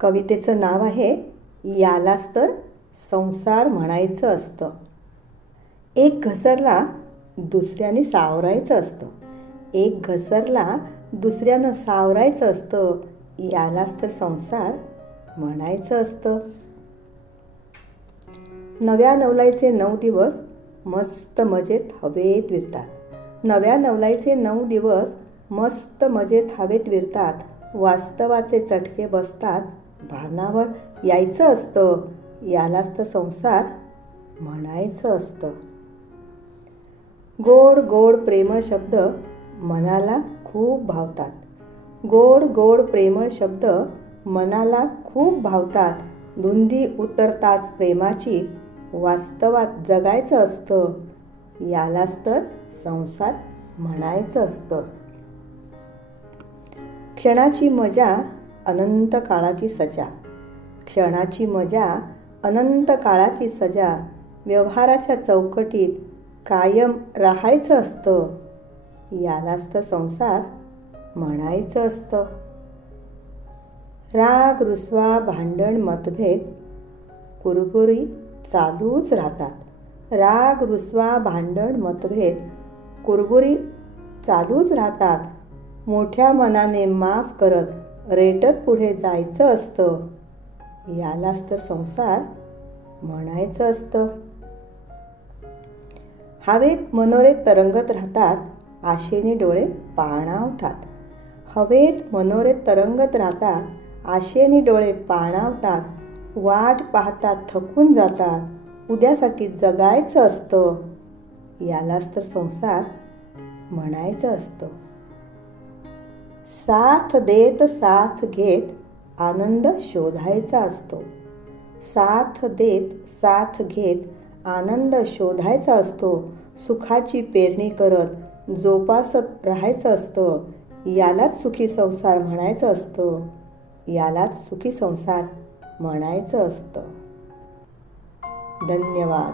कवितेचं नाव आहे यालाच तर संसार म्हणायचं असतं. एक घसरला दुसऱ्याने सावरायचं असतं. एक घसरला दुसऱ्यानं सावरायचं असतं. यालाच तर संसार म्हणायचं असतं. नव्या नवलाईचे 9 दिवस मस्त मजेत हवेत विरतात. नव्या नवलाईचे 9 दिवस मस्त मजेत हवेत विरतात. वास्तवाचे चटके बसतात. भानावर यायचं असतं. यालाच तर संसार म्हणायचं असतं. गोड गोड प्रेमळ शब्द मनाला खूप भावतात. गोड गोड प्रेमळ शब्द मनाला खूप भावतात. धुंदी उतरताच प्रेमाची वास्तवात जगायचं असतं. यालाच तर संसार म्हणायचं असतं. क्षणाची मजा अनंत काळाची सजा. क्षणाची मजा अनंत काळाची सजा. व्यवहाराच्या चौकटीत कायम राहायचं असतं. यालाच तर संसार म्हणायचं असतं. राग रुसवा भांडण मतभेद कुरबुरी चालूच राहतात. राग रुसवा भांडण मतभेद कुरबुरी चालूच राहतात. मोठ्या मनाने माफ करत रेटत पुढे जायचं असतं. यालाच तर संसार म्हणायचं असतं. हवेत मनोरे तरंगत राहतात. आशेने डोळे पाणावतात. हवेत मनोरे तरंगत राहतात. आशेने डोळे पाणावतात. वाट पाहतात थकून जातात. उद्यासाठी जगायचं असतं. यालाच तर संसार म्हणायचं असतं. साथ देत साथ घेत आनंद शोधायचा असतो. साथ देत साथ घेत आनंद शोधायचा असतो. सुखाची पेरणी करत जोपासत राहायचं असतं. यालाच सुखी संसार म्हणायचं असतं. यालाच सुखी संसार म्हणायचं असतं. धन्यवाद.